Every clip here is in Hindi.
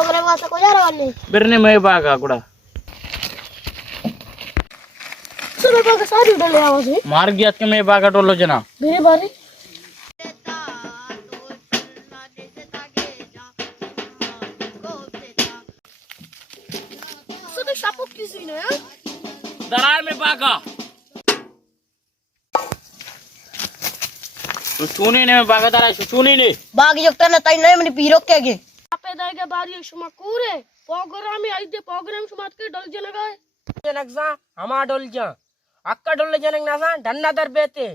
प्रोग्राम आता को जा रहा है बिरने में बागा गुड़ा सुनो बागा सारी डले आवाज है मार गया के मैं बागा टोलो जना मेरे बारे सुनो शापो किसी ने दरार में बागा सुनी ने बागा दरार सुनी ने बाग जोकता ना ताई नहीं मनी पीरो के गे आपे दाएगा बारी शुमा कूरे प्रोग्राम में आई दे प्रोग्राम शुमात के डल जनगा जनकसा हमा डोल जा अक्का डोल जनक नासा डन्ना दर बेते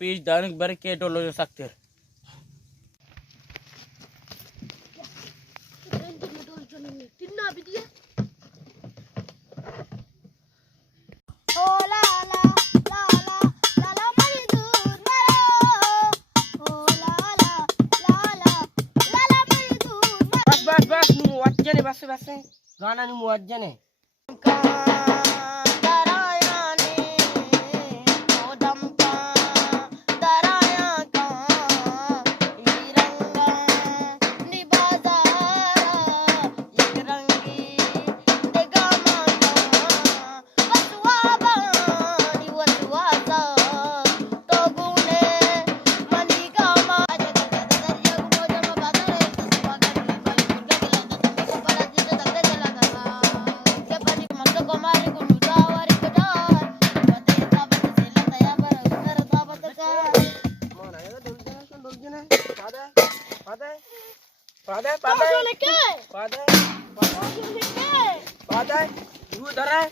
पीछ दानिक बर के टोलो सकते तिन्ना भी दिया ओ ला ला ला ला ला ला मरी दूर मरो ओ ला ला ला ला ला ला मरी दूर बस बस बस नु वज्जने बस बस गाना नु वज्जने Padai, padai, padai, padai, ibu darai,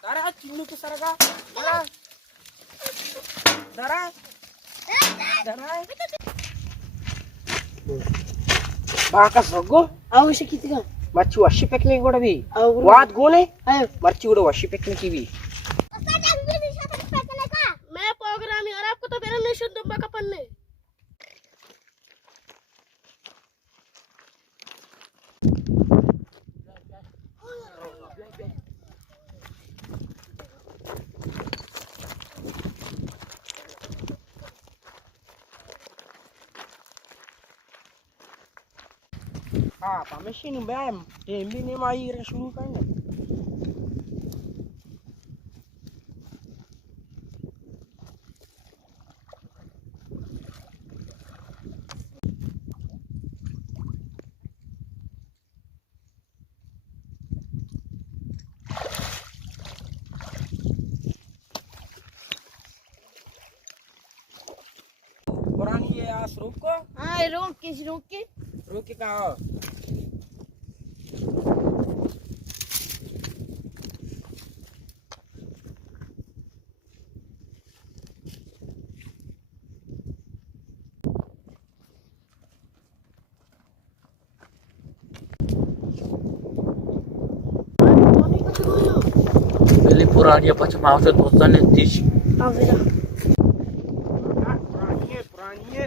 darai, cinu ke saraga, darai, bakas rogo, आओ से किती का मच्छी वशी पेकने को डबी, वाद गोने, मच्छी उड़ो वशी पेकने की भी मैं प्रोग्राम यार आपको तो मेरा निशन दुम्बा का पन्ने हाँ पामेशी नु बैम टेम्बी ने माई रे शुरू करने पुरानी ये आस रोको हाँ रोक के रोके कहाँ पहले पुरानी पछ माव से दोस्तान ने दिश आवेरा पुरानी है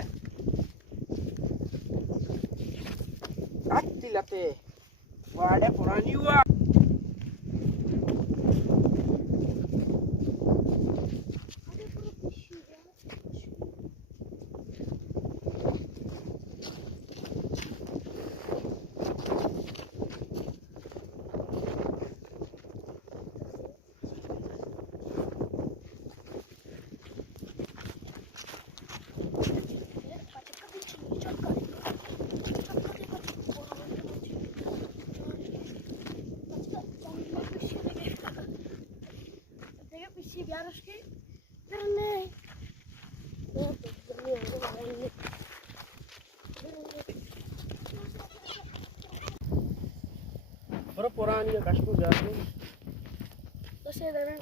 आती वाड़े पुरानी हुआ बड़ा पुरानी है कश्मीर जाती तो से दे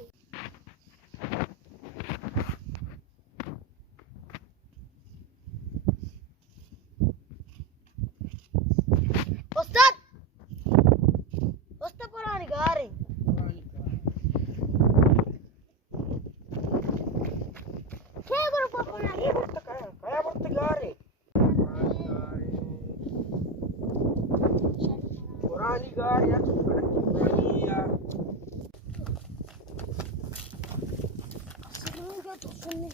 उस्ताद पुरानी कार है क्या करो पापा ये बोलता क्या बोलता कार है पुरानी कार या पुरानी या सुनो तो सुनने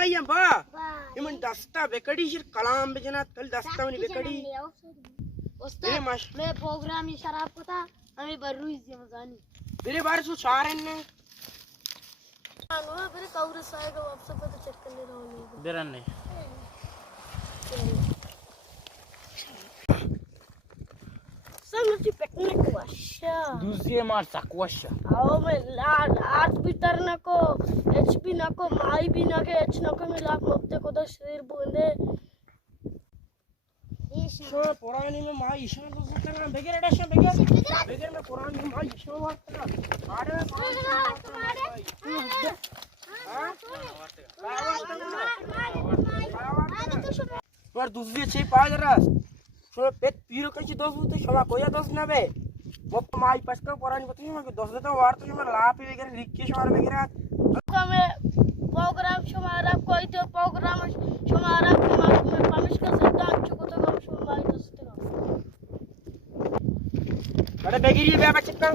Ayam ba. Bye. Iman dasta bekadi shir kalam bejana kal dasta mani bekadi. Ustad, Mere mas. मैं प्रोग्राम ये शराब को था हमें बर्रुई से मजानी Mere baar su sharen ne. नो फिर कांग्रेस आएगा वापस पे तो चेक कर ले रहा हूं देर नहीं समझी पिकनिक वाशा दूसरी मार साकवाशा आओ मैं आर्ट भीतर नको एचपी नको माई भी नके एच नको मिला मुक्ते को तो शरीर बूंदे So Purani mein maa isha dost na begir edasha begir. Begir mein Purani mein maa isha waqt na. Aare Mar dusri chhe paaj ras. So pet piro kachi dost bolte shoma koya dost na be. Mok maa paska Purani bote shoma ke dost deta war to shoma la pe begir rikke shoma begir. हमें प्रोग्राम शुमारा कोई तो प्रोग्राम शुमारा में पमिश का सिद्धांत चुको तो हम शुमारा दोस्त Kada begir ye be bachit na.